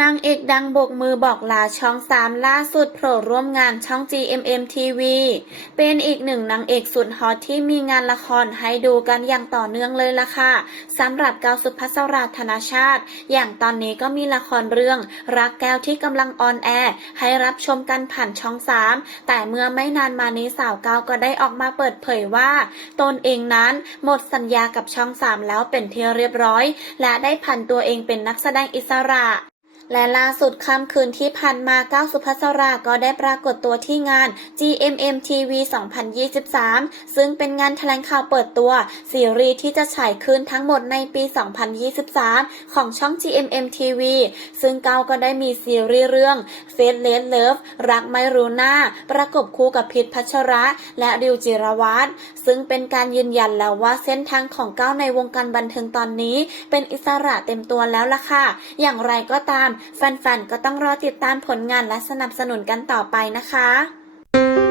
นางเอกดังโบกมือบอกลาช่องสามล่าสุดโผล่ร่วมงานช่อง GMM TV เป็นอีกหนึ่งนางเอกสุดฮอตที่มีงานละครให้ดูกันอย่างต่อเนื่องเลยล่ะค่ะสำหรับกาวสุภัสราธนาชาติ อย่างตอนนี้ก็มีละครเรื่อง รักแก้วที่กำลังออนแอร์ให้รับชมกันผ่านช่อง3แต่เมื่อไม่นานมานี้สาวกาวก็ได้ออกมาเปิดเผยว่า ตนเองนั้นหมดสัญญากับช่อง3แล้วเป็นที่เรียบร้อย และได้ผันตัวเองเป็นนักแสดงอิสระ และล่าสุดค่ำคืนที่ผ่านมาก้าวสุภัสราก็ได้ปรากฏตัวที่งาน GMM TV 2023 ซึ่งเป็นงานแถลงข่าวเปิดตัวซีรีส์ที่จะฉายคืนทั้งหมดในปี 2023 ของช่อง GMM TV ซึ่งก้าวก็ได้มีซีรีส์เรื่อง f a t e l e s Love รักไม่รู้หน้า ประกบคู่กับพิษพัชระ และริวจิรวัตรซึ่งเป็นการยืนยันแล้วว่าเส้นทางของก้าวในวงการบันเทิงตอนนี้ เป็นอิสระเต็มตัวแล้วล่ะค่ะ อย่างไรก็ตามฟนๆก็ต้องรอติดตามผลงานและสนับสนุนกันต่อไปนะคะ